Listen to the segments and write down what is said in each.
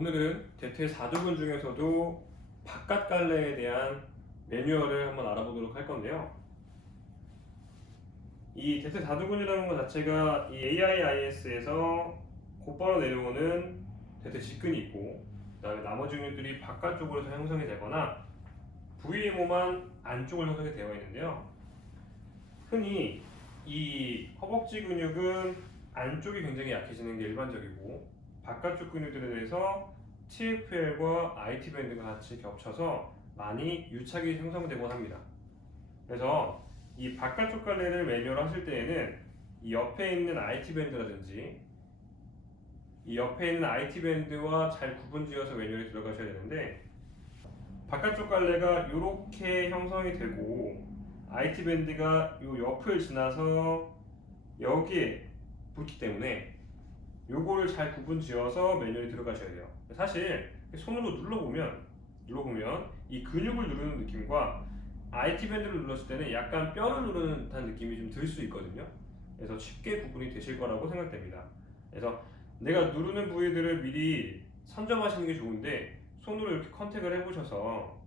오늘은 대퇴 4두근 중에서도 바깥 갈래에 대한 매뉴얼을 한번 알아보도록 할 건데요. 이 대퇴 4두근이라는 것 자체가 이 AIIS에서 곧바로 내려오는 대퇴 직근이 있고 그 다음에 나머지 근육들이 바깥쪽으로서 형성이 되거나 VMO만 안쪽으로 형성이 되어 있는데요. 흔히 이 허벅지 근육은 안쪽이 굉장히 약해지는 게 일반적이고 바깥쪽 근육들에 대해서 TFL과 IT 밴드가 같이 겹쳐서 많이 유착이 형성되곤 합니다. 그래서 이 바깥쪽 갈래를 매뉴얼 하실 때에는 이 옆에 있는 IT 밴드라든지 이 옆에 있는 IT 밴드와 잘 구분지어서 매뉴얼에 들어가셔야 되는데 바깥쪽 갈래가 이렇게 형성이 되고 IT 밴드가 이 옆을 지나서 여기에 붙기 때문에 요거를 잘 구분 지어서 매뉴얼에 들어가셔야 돼요. 사실 손으로 눌러보면 눌러보면 이 근육을 누르는 느낌과 IT 밴드를 눌렀을 때는 약간 뼈를 누르는 듯한 느낌이 좀 들 수 있거든요. 그래서 쉽게 구분이 되실 거라고 생각됩니다. 그래서 내가 누르는 부위들을 미리 선점하시는 게 좋은데 손으로 이렇게 컨택을 해보셔서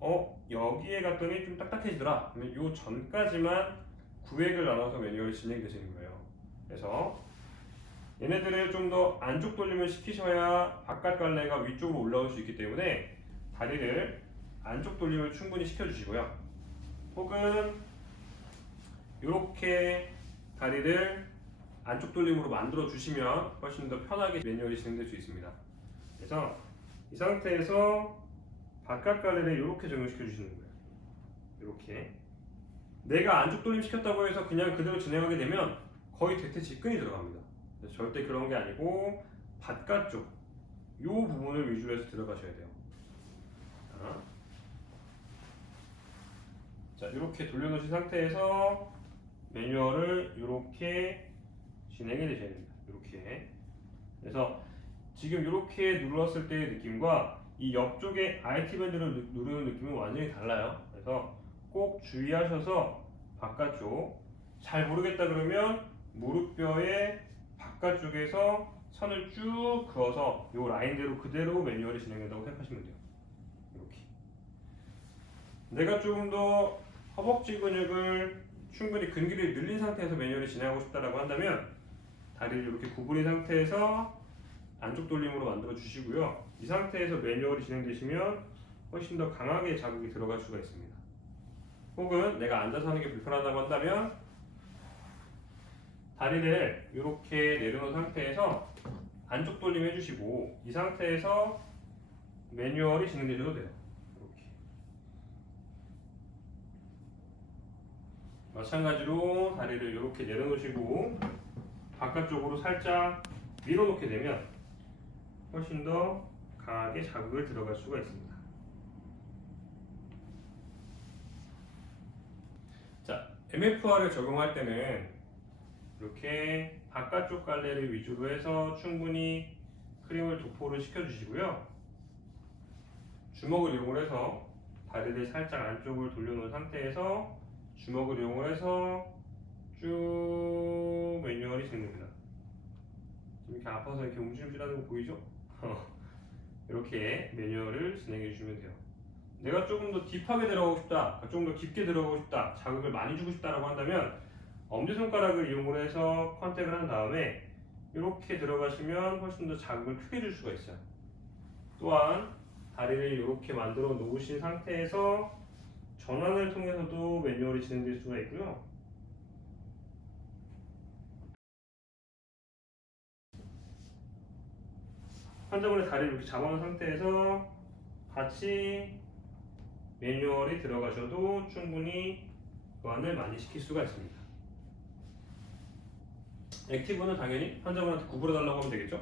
어 여기에 갔더니 좀 딱딱해지더라. 그러면 요 전까지만 구획을 나눠서 매뉴얼이 진행되시는 거예요. 그래서 얘네들을 좀 더 안쪽 돌림을 시키셔야 바깥 갈래가 위쪽으로 올라올 수 있기 때문에 다리를 안쪽 돌림을 충분히 시켜주시고요. 혹은 이렇게 다리를 안쪽 돌림으로 만들어 주시면 훨씬 더 편하게 매뉴얼이 진행될 수 있습니다. 그래서 이 상태에서 바깥 갈래를 이렇게 적용시켜 주시는 거예요. 이렇게 내가 안쪽 돌림 시켰다고 해서 그냥 그대로 진행하게 되면 거의 대퇴 직근이 들어갑니다. 절대 그런 게 아니고 바깥쪽 이 부분을 위주로 해서 들어가셔야 돼요. 자, 자 이렇게 돌려놓으신 상태에서 매뉴얼을 이렇게 진행해 주셔야 됩니다. 이렇게 그래서 지금 이렇게 눌렀을 때의 느낌과 이 옆쪽에 IT 밴드를 누- 누르는 느낌은 완전히 달라요. 그래서 꼭 주의하셔서 바깥쪽 잘 모르겠다 그러면 무릎뼈의 바깥쪽에서 선을 쭉 그어서 이 라인대로 그대로 매뉴얼이 진행된다고 생각하시면 돼요. 이렇게. 내가 조금 더 허벅지 근육을 충분히 근기를 늘린 상태에서 매뉴얼이 진행하고 싶다라고 한다면 다리를 이렇게 구부린 상태에서 안쪽 돌림으로 만들어 주시고요. 이 상태에서 매뉴얼이 진행되시면 훨씬 더 강하게 자극이 들어갈 수가 있습니다. 혹은 내가 앉아서 하는 게 불편하다고 한다면 다리를 이렇게 내려놓은 상태에서 안쪽 돌림 해주시고 이 상태에서 매뉴얼이 진행되셔도 돼요. 이렇게. 마찬가지로 다리를 이렇게 내려놓으시고 바깥쪽으로 살짝 밀어놓게 되면 훨씬 더 강하게 자극을 들어갈 수가 있습니다. 자, MFR을 적용할 때는 이렇게 바깥쪽 갈래를 위주로 해서 충분히 크림을 도포를 시켜주시고요. 주먹을 이용을 해서 다리를 살짝 안쪽을 돌려놓은 상태에서 주먹을 이용을 해서 쭉 매뉴얼이. 지금 이렇게 아파서 이렇게 움찔움찔하는 거 보이죠? 이렇게 매뉴얼을 진행해 주시면 돼요. 내가 조금 더 딥하게 들어가고 싶다, 조금 더 깊게 들어가고 싶다, 자극을 많이 주고 싶다라고 한다면 엄지손가락을 이용을 해서 컨택을 한 다음에 이렇게 들어가시면 훨씬 더 자극을 크게 줄 수가 있어요. 또한 다리를 이렇게 만들어 놓으신 상태에서 전환을 통해서도 매뉴얼이 진행될 수가 있고요. 한꺼번에 다리를 이렇게 잡아놓은 상태에서 같이 매뉴얼이 들어가셔도 충분히 보완을 많이 시킬 수가 있습니다. 액티브는 당연히 환자분한테 구부려 달라고 하면 되겠죠?